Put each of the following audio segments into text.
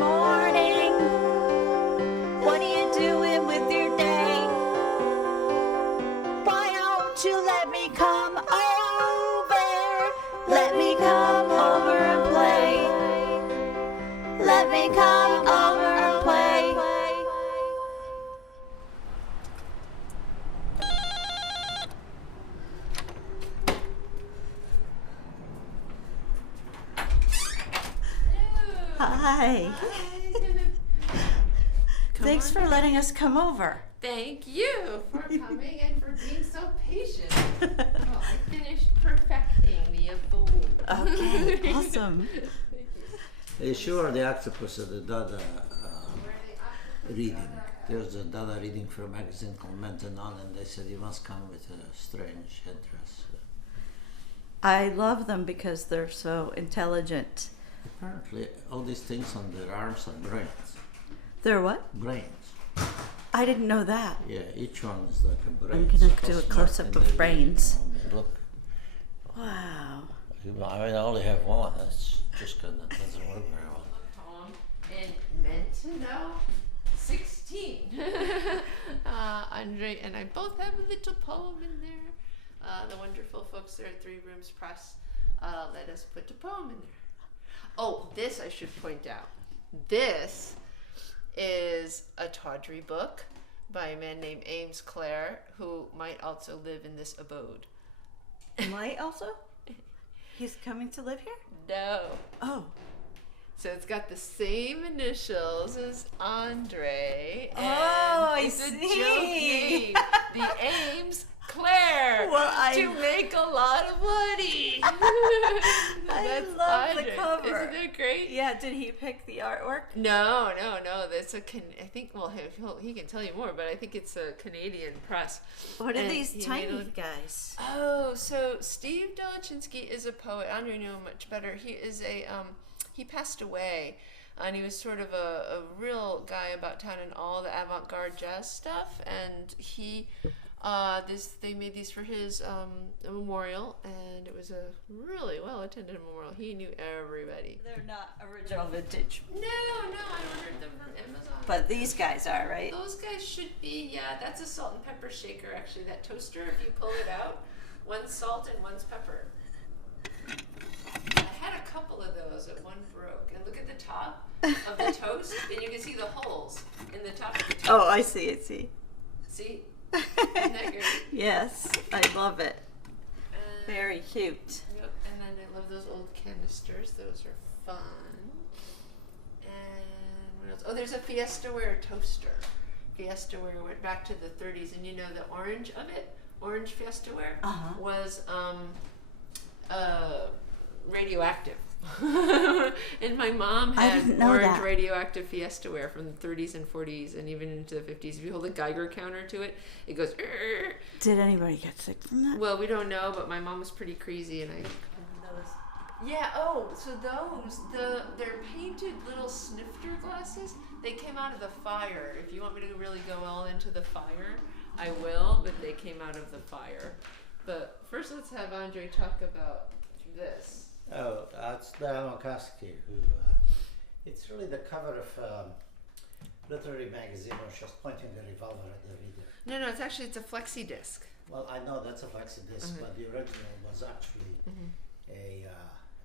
morning. What are you doing with your day? Why don't you let me come over? Let me come over and play. Let me come over and play. Hi. Thanks for letting us come over. Thank you for coming and for being so patient. Well, I finished perfecting the abode. Okay, awesome. They show the octopus at the Dada reading. There's a Dada reading for a magazine called Maintenon, and they said you must come with a strange headdress. I love them because they're so intelligent. Apparently, all these things on their arms are brains. They're what? Brains. I didn't know that. Yeah, each one is like a brain. I'm gonna So do a smart, close-up and of they brains. Look, Wow. I mean, I only have one. That's just good. That doesn't work very well. Poem and meant to know 16. Andre and I both have a little poem in there. The wonderful folks there at Three Rooms Press let us put a poem in there. Oh, this I should point out. This is a tawdry book by a man named Ames Clare, who might also live in this abode. Might also? He's coming to live here? No. Oh. So it's got the same initials as Andre. And Oh, I it's a see. joke name. The Ames Claire. Well, to make a lot of money. I love the Andre. cover. Isn't that great? Yeah, did he pick the artwork? No. That's I think. Well, he can tell you more, but I think it's a Canadian press. What are And these he tiny made guys? Oh, so Steve Dolachinsky is a poet. Andre knew him much better. He is he passed away, and he was sort of a real guy about town and all the avant-garde jazz stuff. And he, they made these for his memorial, and it was a really well-attended memorial. He knew everybody. They're not original vintage. No, I ordered them from Amazon. But these guys are, right? Those guys should be, yeah, that's a salt and pepper shaker, actually. That toaster, if you pull it out, one's salt and one's pepper. I had a couple of those, and one broke. And look at the top of the toast, and you can see the holes in the top of the toast. Oh, I see. See? Isn't that great? Yes, I love it. Very cute. Yep, and then I love those old canisters. Those are fun. And what else? Oh, there's a Fiestaware toaster. Fiestaware went back to the 30s, and you know the orange of it, orange Fiestaware, was radioactive. And my mom had orange radioactive Fiestaware from the 30s and 40s and even into the 50s. If you hold a Geiger counter to it, it goes. Rrr. Did anybody get sick from that? Well, we don't know, but my mom was pretty crazy, and I noticed. Yeah. Oh, so they're painted little snifter glasses. They came out of the fire. If you want me to really go all into the fire, I will. But they came out of the fire. But first, let's have Andre talk about this. Oh, that's Diana Koski, who, it's really the cover of literary magazine where she's pointing the revolver at the reader. No, it's a flexi disc. Well, I know that's a flexi disc, but the original was actually a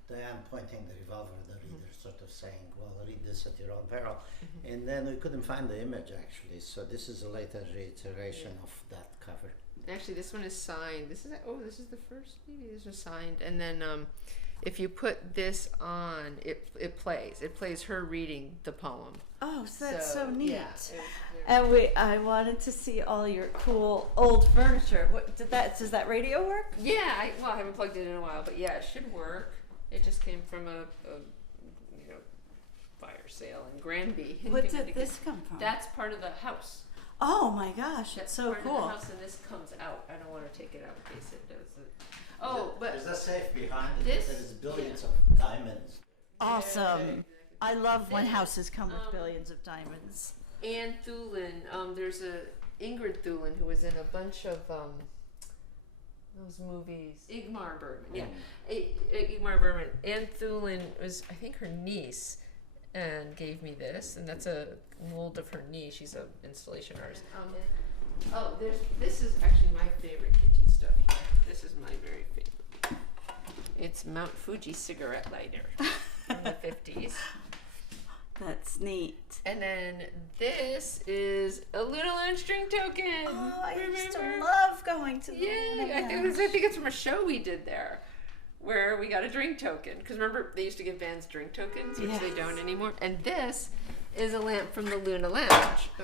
Diane pointing the revolver at the reader, sort of saying, well, read this at your own peril. And then we couldn't find the image, actually, so this is a later reiteration of that cover. Actually, this one is signed. This is the first. Maybe this was signed, and then if you put this on, it plays. It plays her reading the poem. Oh, so that's so neat. Yeah, and I wanted to see all your cool old furniture. Does that radio work? Yeah, I haven't plugged it in a while, but yeah, it should work. It just came from a fire sale in Granby. What did this come from? That's part of the house. Oh my gosh, That's so part cool. of the house, and this comes out. I don't want to take it out in case it does it. Oh, but there's a safe behind it. this- There's billions of diamonds. Awesome. I love when houses come with billions of diamonds. Anne Thulin, there's a Ingrid Thulin who was in a bunch of those movies. Igmar Bergman, yeah. Igmar Bergman. Anne Thulin was, I think, her niece. and gave me this, and that's a mold of her knee. She's a installation artist. This is actually my favorite kitty stuff here. This is my very favorite. It's Mount Fuji cigarette lighter from the 50s. That's neat. And then this is a Luna Lounge drink token. Oh, I used to Remember? love going to the Yeah, Luna I think it's from a show we did there, where we got a drink token. Because remember, they used to give bands drink tokens, which they Yes. don't anymore. And this is a lamp from the Luna Lounge. Oh.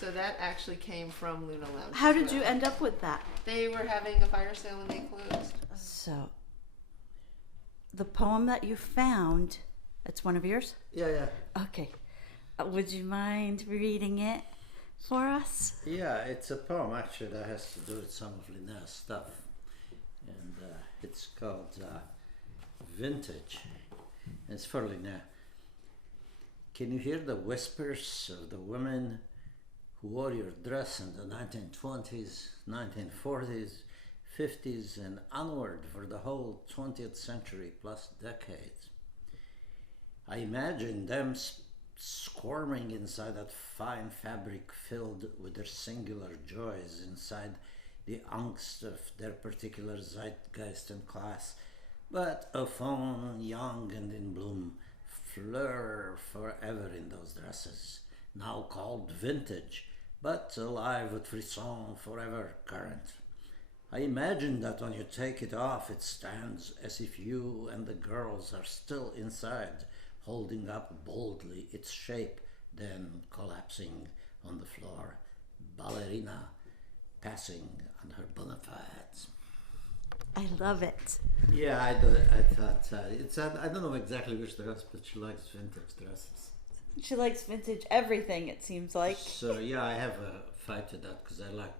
So that actually came from Luna Lounge. How as did you well. end up with that? They were having a fire sale and they closed. So, the poem that you found, it's one of yours? Yeah. Okay. Would you mind reading it for us? Yeah, it's a poem actually that has to do with some of Linnea's stuff. And it's called Vintage. And it's for Linnea. Can you hear the whispers of the women who wore your dress in the 1920s, 1940s, 50s, and onward for the whole 20th century plus decades? I imagine them squirming inside that fine fabric filled with their singular joys, inside the angst of their particular zeitgeist and class, but au fond, young and in bloom, fleur forever in those dresses, now called vintage, but alive with frisson, forever current. I imagine that when you take it off, it stands as if you and the girls are still inside, holding up boldly its shape, then collapsing on the floor, ballerina passing on her bona fides. I love it. Yeah, I thought I don't know exactly which dress, but she likes vintage dresses. She likes vintage everything, it seems like. So yeah, I have a fight with that because I like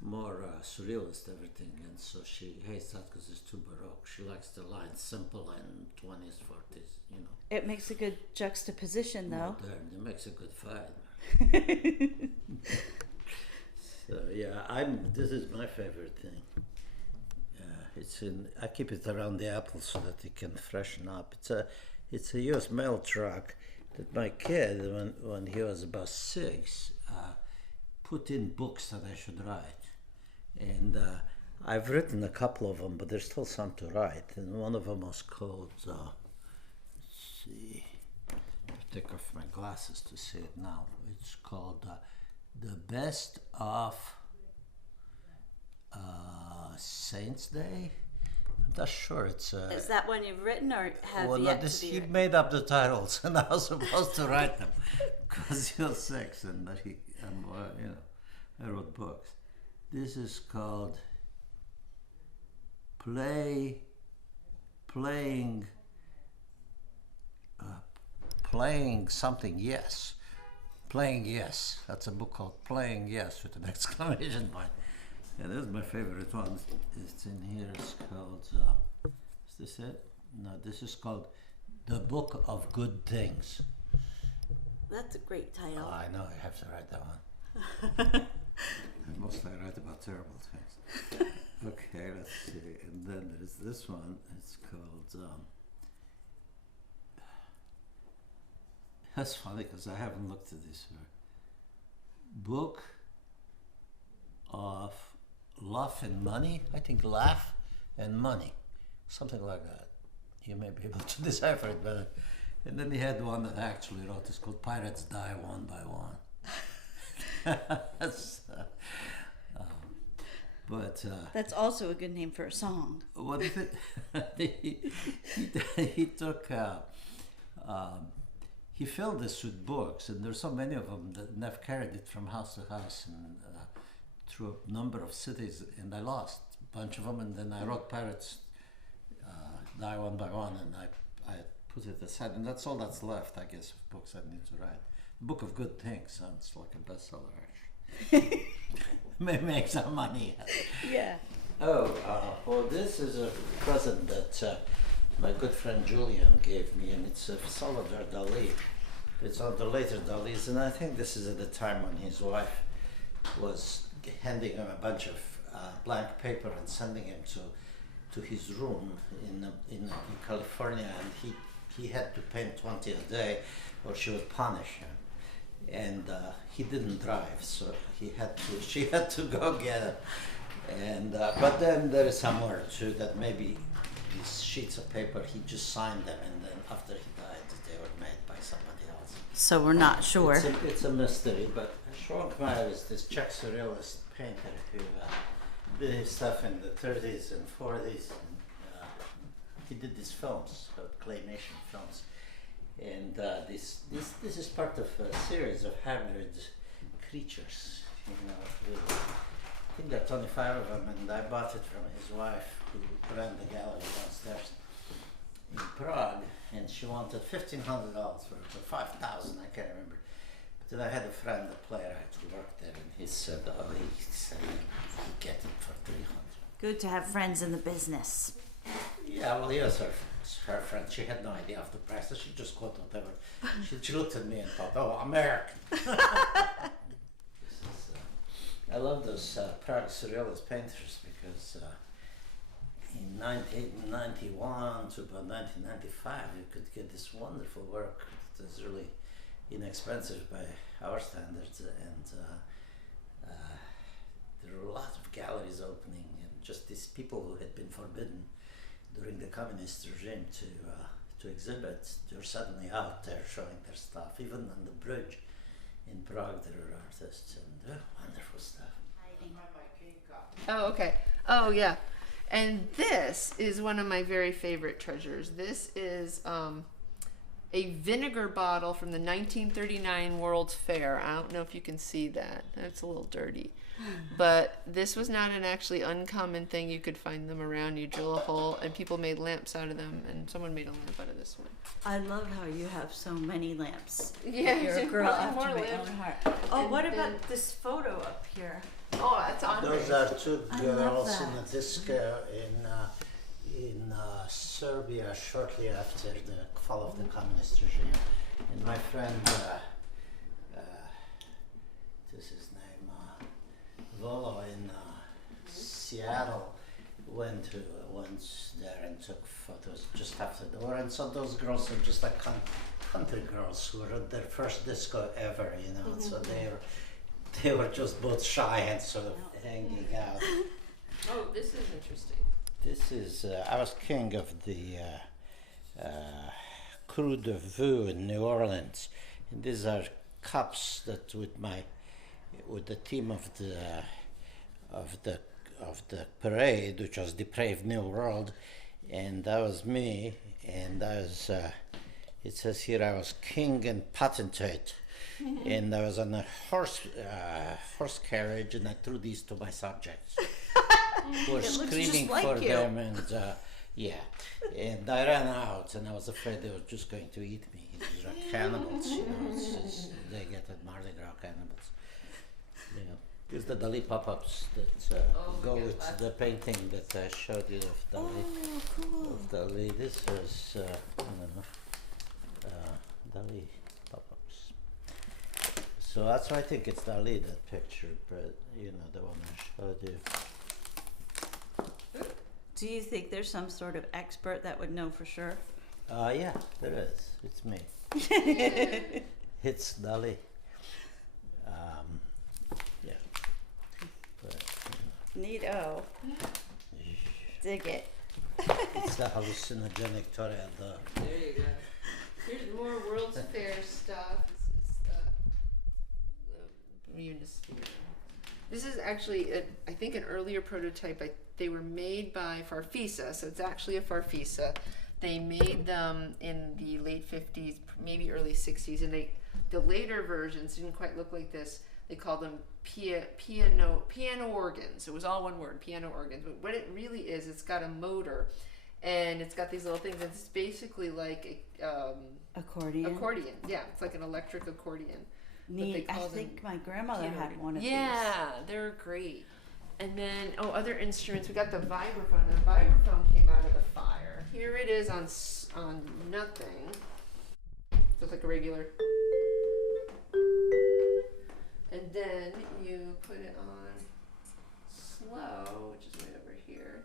more surrealist everything, and so she hates that because it's too baroque. She likes the lines simple and 20s, 40s, you know. It makes a good juxtaposition, though. Modern. It makes a good fight. So yeah, this is my favorite thing. I keep it around the apple so that it can freshen up. It's a U.S. mail truck that my kid, when he was about 6, put in books that I should write. And I've written a couple of them, but there's still some to write. And one of them was called, let's see, I'll take off my glasses to see it now. It's called The Best of Saints Day. I'm not sure. It's Is that one you've written or have well, yet this, to be he written? made up the titles, and I was supposed to write them because he was 6, and that I wrote books. This is called playing something. Yes, Playing Yes. That's a book called Playing Yes with an exclamation point. Yeah, this is my favorite one. It's in here. It's called. Is this it? No, this is called The Book of Good Things. That's a great title. Oh, I know. I have to write that one. Mostly I write about terrible things. Okay, let's see. And then there's this one. It's called. That's funny because I haven't looked at this. Book of Laugh and Money. I think Laugh and Money. Something like that. You may be able to decipher it better. And then he had one that I actually wrote. It's called Pirates Die One by One. That's also a good name for a song. What is it? he took. He filled this with books, and there's so many of them that I've carried it from house to house and through a number of cities, and I lost a bunch of them. And then I wrote Pirates Die One by One, and I put it aside, and that's all that's left, I guess, of books I need to write. Book of Good Things sounds like a bestseller, actually. May make some money. Yeah. Well, this is a present that my good friend Julian gave me, and it's of Salvador Dali. It's one of the later Dalis, and I think this is at the time when his wife was handing him a bunch of blank paper and sending him to his room in California, and he had to paint 20 a day, or she would punish him. And he didn't drive, so she had to go get it. And but then there is somewhere too that maybe these sheets of paper he just signed them, and then after he died, they were made by somebody else. So we're not sure. It's a mystery, but Schwankmeyer is this Czech surrealist painter who did his stuff in the 30s and 40s. And, he did these films, claymation films. And this is part of a series of hybrid creatures. You know, I think there are 25 of them, and I bought it from his wife, who ran the gallery downstairs in Prague, and she wanted $1,500 for it, or $5,000, I can't remember. But then I had a friend, a playwright, who worked there, and he said, he'd get it for $300. Good to have friends in the business. Yeah, well, he was her friend. She had no idea of the price, so she just quote whatever. She looked at me and thought, oh, American. I love those Prague surrealist painters because in 1991 to about 1995, you could get this wonderful work that was really inexpensive by our standards, and there were a lot of galleries opening, and just these people who had been forbidden during the communist regime to exhibit, they're suddenly out there showing their stuff. Even on the bridge in Prague, there are artists, and wonderful stuff. Oh, okay. Oh, yeah. And this is one of my very favorite treasures. This is a vinegar bottle from the 1939 World's Fair. I don't know if you can see that. It's a little dirty. But this was not an actually uncommon thing. You could find them around. You drill a hole, and people made lamps out of them, and someone made a lamp out of this one. I love how you have so many lamps. Yeah, You're a girl after more my lamps. own heart. Oh, And what then- about this photo up here? Oh, that's Andre. Those are two I love girls in that. a disc in Serbia shortly after the fall of the communist regime. And my friend, this is his name, Volo in Seattle, went there and took photos just after the war. And so those girls are just like country girls who were at their first disco ever, you know. So they were just both shy and sort of hanging out. Oh, this is interesting. This is, I was king of the Crew de Vue in New Orleans. And these are cups that with the theme of the parade, which was Depraved New World, and that was me, and I was, it says here I was king and potentate. And I was on a horse carriage, and I threw these to my subjects, who were screaming like for you. them, and yeah. And I ran out, and I was afraid they were just going to eat me. These are cannibals, you know. They get at Mardi Gras cannibals. Yeah. Here's the Dali pop-ups that go with the painting that I showed you of Dali. Oh, cool. Of Dali. This was I don't know, Dali pop-ups. So that's why I think it's Dali, that picture, but you know, the one I showed you. Do you think there's some sort of expert that would know for sure? Yeah, there is. It's me. It's Dali. Yeah. But, Neato. Dig it. it's the hallucinogenic toreador. There you go. Here's more World's Fair stuff. This is Unisphere. This is actually, I think, an earlier prototype. They were made by Farfisa, so it's actually a Farfisa. They made them in the late 50s, maybe early 60s, and the later versions didn't quite look like this. They called them piano organs. It was all one word, piano organs. But what it really is, it's got a motor, and it's got these little things. It's basically like a Accordion. accordion. Yeah, it's like an electric accordion. Neat. I call them think my grandmother piano had organs. one of Yeah, they're great. And then, other instruments. We got the vibraphone. The vibraphone came out of the fire. Here it is on nothing. Just like a regular. And then you put it on slow, which is right over here.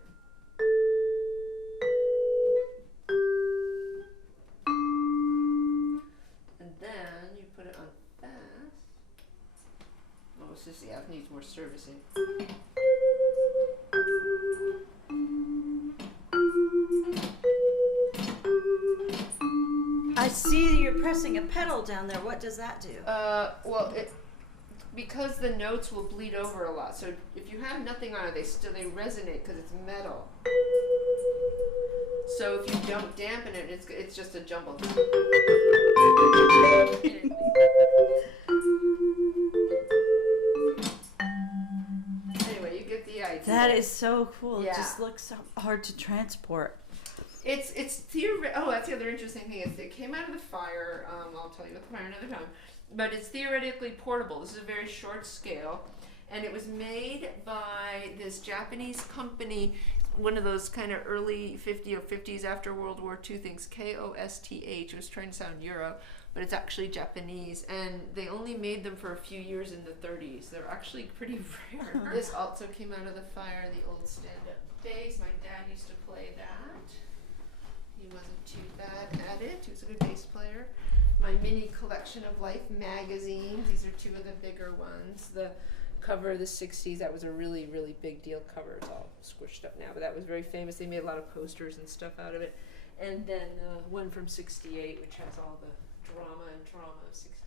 more servicing. I see you're pressing a pedal down there. What does that do? Well, because the notes will bleed over a lot. So if you have nothing on it, they resonate because it's metal. So if you don't dampen it, it's just a jumble. Anyway, you get the idea. That is so cool. Yeah. It just looks so hard to transport. It's oh, that's the other interesting thing. It came out of the fire. I'll tell you about the fire another time. But it's theoretically portable. This is a very short scale, and it was made by this Japanese company, one of those kind of early 50s after World War II things, KOSTH. It was trying to sound Euro, but it's actually Japanese, and they only made them for a few years in the 30s. They're actually pretty rare. This also came out of the fire, the old stand-up bass. My dad used to play that. He wasn't too bad at it. He was a good bass player. My mini collection of Life magazines. These are two of the bigger ones. The cover of the 60s, that was a really, really big deal cover. It's all squished up now, but that was very famous. They made a lot of posters and stuff out of it. And then one from 68, which has all the drama of 60.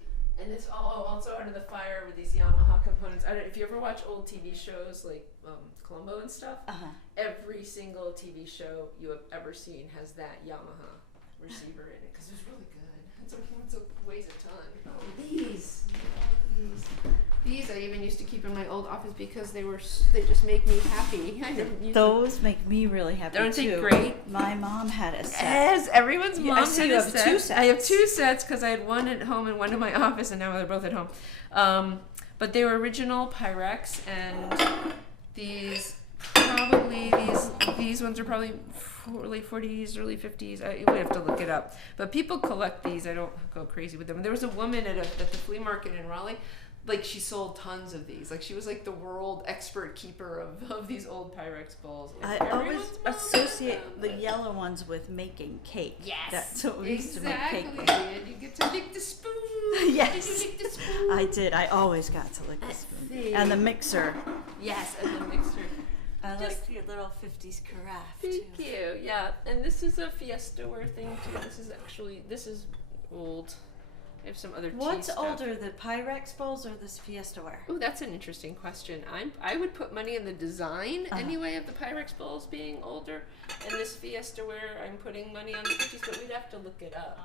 And it's all also under the fire with these Yamaha components. I don't know if you ever watch old TV shows like Columbo and stuff. Every single TV show you have ever seen has that Yamaha receiver in it because it's really good. It weighs a ton. Oh, these I even used to keep in my old office because they just make me happy. I never used Those make me really happy Don't too. they great? My mom had a set. Yes, everyone's mom I see had you a have set. 2 sets. I have 2 sets because I had one at home and one in my office, and now they're both at home. But they were original Pyrex, and these ones are probably late 40s, early 50s. We have to look it up. But people collect these. I don't go crazy with them. There was a woman at the flea market in Raleigh. Like, she sold tons of these. Like, she was like the world expert keeper of these old Pyrex bowls. I always associate the yellow ones with making cake. Yes, That's what we used to make cake with. And you get to lick the spoon. Yes. Did you lick the spoon? I did. I always got to lick the spoon. see. And the mixer. Yes, and the mixer. I Just- like your little 50s carafe Thank too. you. Yeah, and this is a Fiesta ware thing too. This is old. I have some other tea What's stuff. older, the Pyrex bowls or this Fiesta ware? Oh, that's an interesting question. I would put money in the design anyway of the Pyrex bowls being older, and this Fiesta ware I'm putting money on the 50s, but we'd have to look it up.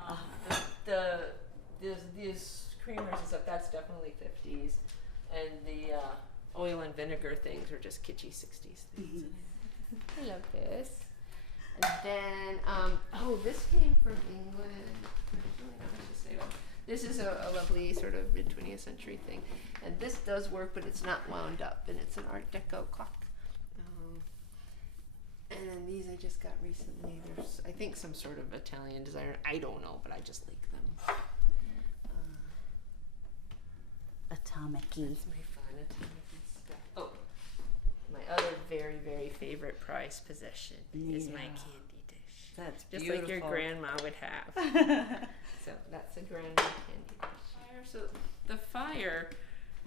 These creamers and stuff, that's definitely 50s, and the oil and vinegar things are just kitschy 60s things. I love this. And then this came from England. There's really not much to say about it. This is a lovely sort of mid-20th century thing. And this does work, but it's not wound up, and it's an Art Deco clock. And then these I just got recently. There's, I think, some sort of Italian designer. I don't know, but I just like them. Atomic-y. That's my fun atomic stuff. Oh, my other very, very favorite prized possession is my candy dish. That's Just beautiful. like your grandma would have. So that's a grandma candy dish. So the fire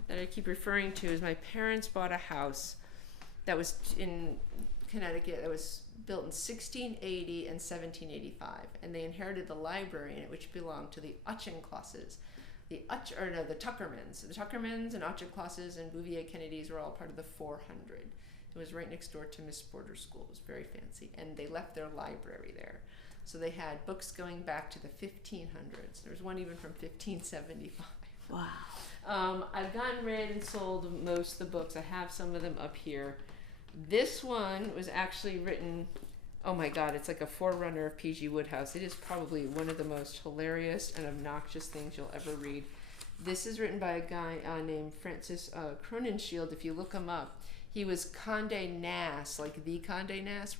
that I keep referring to is my parents bought a house that was in Connecticut that was built in 1680 and 1785, and they inherited the library in it, which belonged to the Auchinclosses. The Tuckermans. The Tuckermans and Auchinclosses and Bouvier Kennedys were all part of the 400. It was right next door to Miss Porter's school. It was very fancy, and they left their library there. So they had books going back to the 1500s. There was one even from 1575. Wow. I've gotten rid and sold most of the books. I have some of them up here. This one was actually written, oh my God, it's like a forerunner of P.G. Wodehouse. It is probably one of the most hilarious and obnoxious things you'll ever read. This is written by a guy named Francis Crowninshield. If you look him up, he was Condé Nast, like the Condé Nast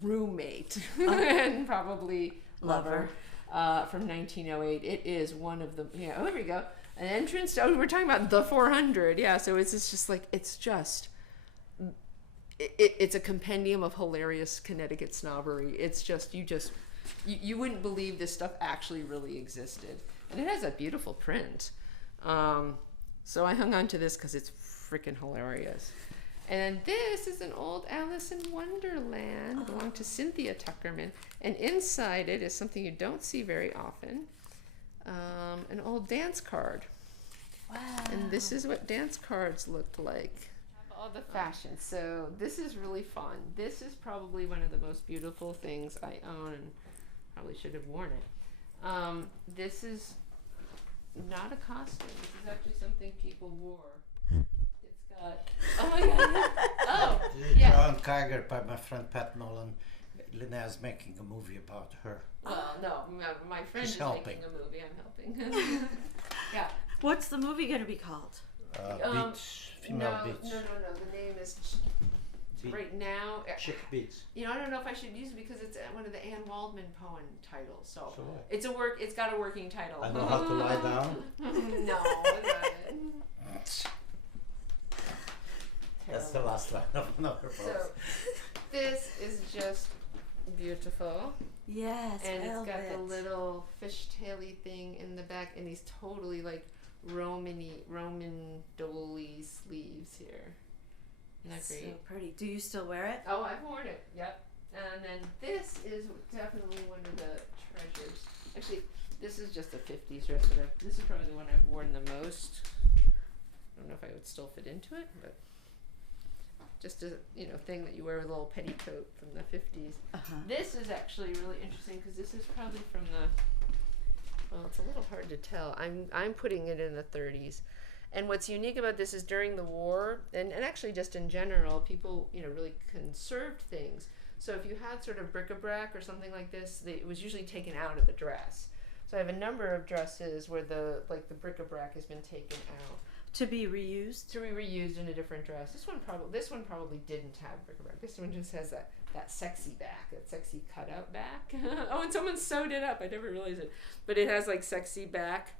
roommate and probably lover from 1908. It is one of the, oh, here we go. An entrance, we're talking about the 400. Yeah, so it's just like, it's a compendium of hilarious Connecticut snobbery. It's just, you wouldn't believe this stuff actually really existed. And it has a beautiful print. So I hung on to this because it's freaking hilarious. And then this is an old Alice in Wonderland, belonged to Cynthia Tuckerman. And inside it is something you don't see very often, an old dance card. Wow. And this is what dance cards looked like. All the fashion. So this is really fun. This is probably one of the most beautiful things I own, and probably should have worn it. This is not a costume. This is actually something people wore. It's got, oh my god. Oh, yeah. John Kiger by my friend Pat Nolan. Linnea's making a movie about her. Well, no, my friend She's is helping. making a movie. I'm helping. Yeah. What's the movie going to be called? Beats, female no, beats. No. The name is Beat- right now. Chick beats. You know, I don't know if I should use it because it's one of the Anne Waldman poem titles. So So what? it's a work. It's got a working title. I know how to lie down. No, it's not. That's the last line of another So post. this is just beautiful, Yes, and it's got the velvet. little fishtaily thing in the back, and these totally like Roman dolly sleeves here. Isn't that So great? pretty. Do you still wear it? Oh, I've worn it. Yep. And then this is definitely one of the treasures. Actually, this is just a 50s dress that this is probably the one I've worn the most. I don't know if I would still fit into it, but just a thing that you wear with a little petticoat from the 50s. Uh-huh. This is actually really interesting because this is probably from the, well, it's a little hard to tell. I'm putting it in the 30s. And what's unique about this is during the war, and actually just in general, people, really conserved things. So if you had sort of bric-a-brac or something like this, it was usually taken out of the dress. So I have a number of dresses where the bric-a-brac has been taken out To be reused? to be reused in a different dress. This one probably didn't have bric-a-brac. This one just has that sexy back, that sexy cutout back. Oh, and someone sewed it up. I never realized it. But it has like sexy back.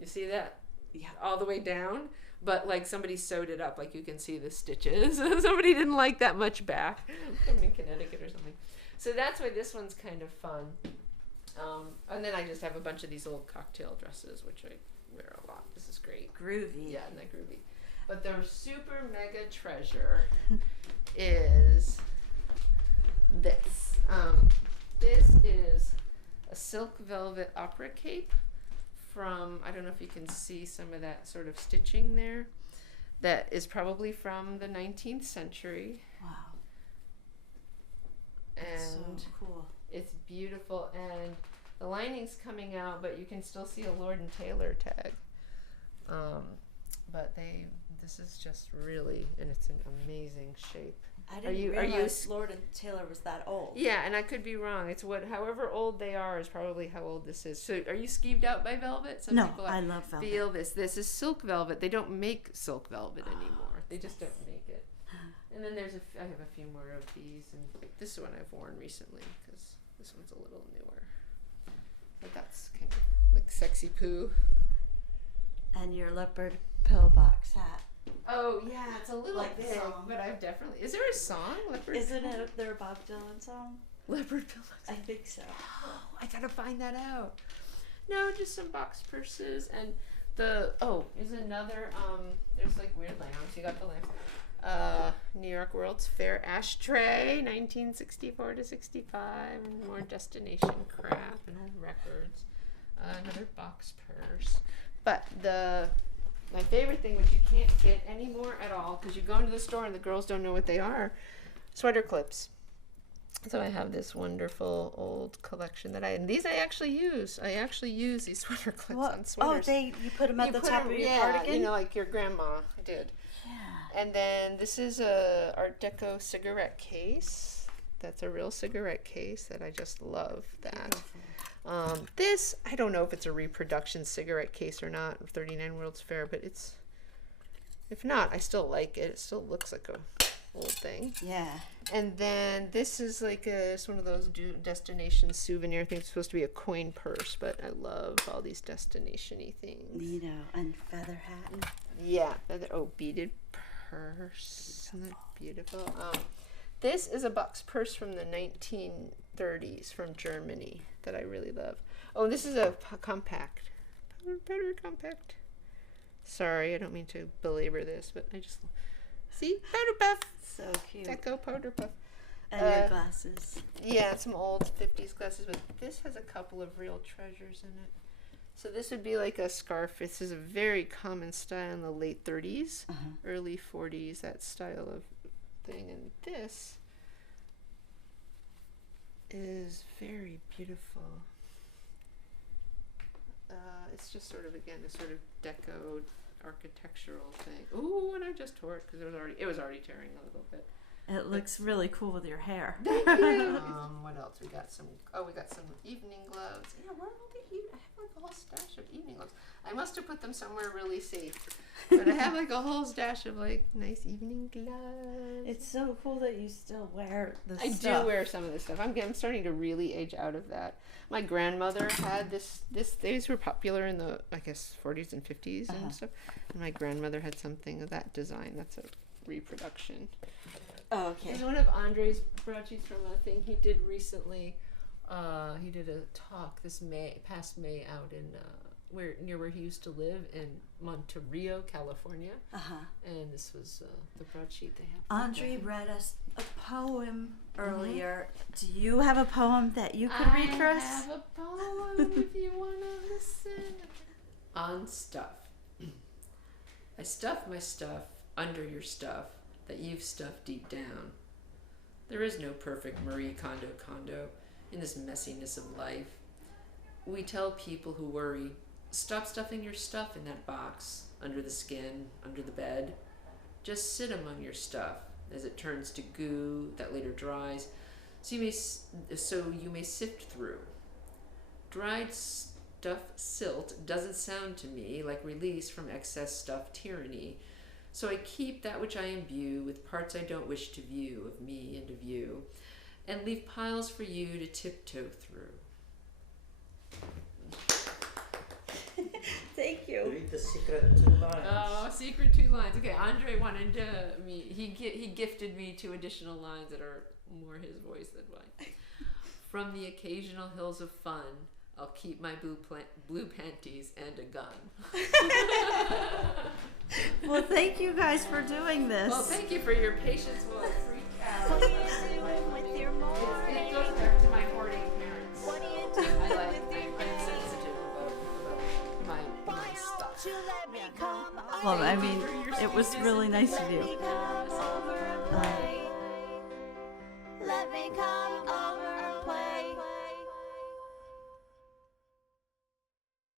You see that? Yeah. All the way down. But like somebody sewed it up. Like you can see the stitches. Somebody didn't like that much back. I'm in Connecticut or something. So that's why this one's kind of fun. And then I just have a bunch of these old cocktail dresses, which I wear a lot. This is great. Groovy. Yeah, isn't that groovy? But their super mega treasure is this. This is a silk velvet opera cape from, I don't know if you can see some of that sort of stitching there. That is probably from the 19th century. Wow. And So cool. it's beautiful, and the lining's coming out, but you can still see a Lord and Taylor tag. But this is just really, and it's an amazing shape. I didn't you- realize Lord and Taylor was that old. Yeah, and I could be wrong. It's however old they are is probably how old this is. So are you skeeved out by velvet? Some No, people I love velvet. feel this. This is silk velvet. They don't make silk velvet anymore. They just don't make it. And then I have a few more of these, and this one I've worn recently because this one's a little newer. But that's kind of like sexy poo. And your leopard pillbox hat. Oh yeah, it's a little Like the big, song. but I've definitely. Is there a song? Leopard. Isn't it their Bob Dylan song? Leopard pillows? I think so. Oh, I gotta find that out. No, just some box purses and is another there's like weird lamps. You got the lamps. New York World's Fair ashtray, 1964 to 65, and more destination crap and old records. Another box purse. But my favorite thing, which you can't get anymore at all, because you go into the store and the girls don't know what they are, sweater clips. So I have this wonderful old collection and these I actually use. I actually use these sweater clips on sweaters. You put them at You the put top 'em- of your yeah, cardigan? like your grandma did. Yeah. And then this is a Art Deco cigarette case. That's a real cigarette case that I just love that. This, I don't know if it's a reproduction cigarette case or not, 39 World's Fair, but if not, I still like it. It still looks like a old thing. Yeah. And then this is like it's one of those destination souvenir things. It's supposed to be a coin purse, but I love all these destination-y things. You know, and feather hat. Yeah, beaded purse. Isn't that beautiful? This is a box purse from the 1930s from Germany that I really love. Oh, this is a compact, powder compact. Sorry, I don't mean to belabor this, but I just see powder puff, So cute. deco powder puff. And your glasses. Yeah, some old 50s glasses, but this has a couple of real treasures in it. So this would be like a scarf. This is a very common style in the late 30s, early 40s, that style of thing. And this is very beautiful. It's just sort of, again, a sort of deco architectural thing. Ooh, and I just tore it because it was already tearing a little bit. It looks really cool with your hair. Thank you. What else? We got some evening gloves. Yeah, where are all the I have like a whole stash of evening gloves. I must have put them somewhere really safe. But I have like a whole stash of like nice evening gloves. It's so cool that you still wear the I stuff. do wear some of this stuff. I'm starting to really age out of that. My grandmother had these were popular in the, I guess, 40s and 50s and stuff. And my grandmother had something of that design. That's a reproduction. Oh, okay. This is one of Andre's broaches from a thing he did recently. He did a talk this past May out in near where he used to live in Monterey, California. And this was the broadsheet they have. Andre read us a poem earlier. Do you have a poem that you could read for us? I have a poem if you want to listen. On stuff. I stuff my stuff under your stuff that you've stuffed deep down. There is no perfect Marie Kondo in this messiness of life. We tell people who worry, stop stuffing your stuff in that box, under the skin, under the bed. Just sit among your stuff as it turns to goo that later dries, so you may sift through. Dried stuff silt doesn't sound to me like release from excess stuff tyranny. So I keep that which I imbue with parts I don't wish to view of me and of you, and leave piles for you to tiptoe through. Thank you. Read the secret 2 lines. Oh, secret 2 lines. Okay, Andre wanted he gifted me 2 additional lines that are more his voice than mine. From the occasional hills of fun, I'll keep my blue panties and a gun. Well, thank you guys for doing this. Well, thank you for your patience while I freak out. What are you doing with your morning? It goes back to my hoarding parents. What are you doing with your I'm day? sensitive about my stuff. Well, I mean, it was really nice of you.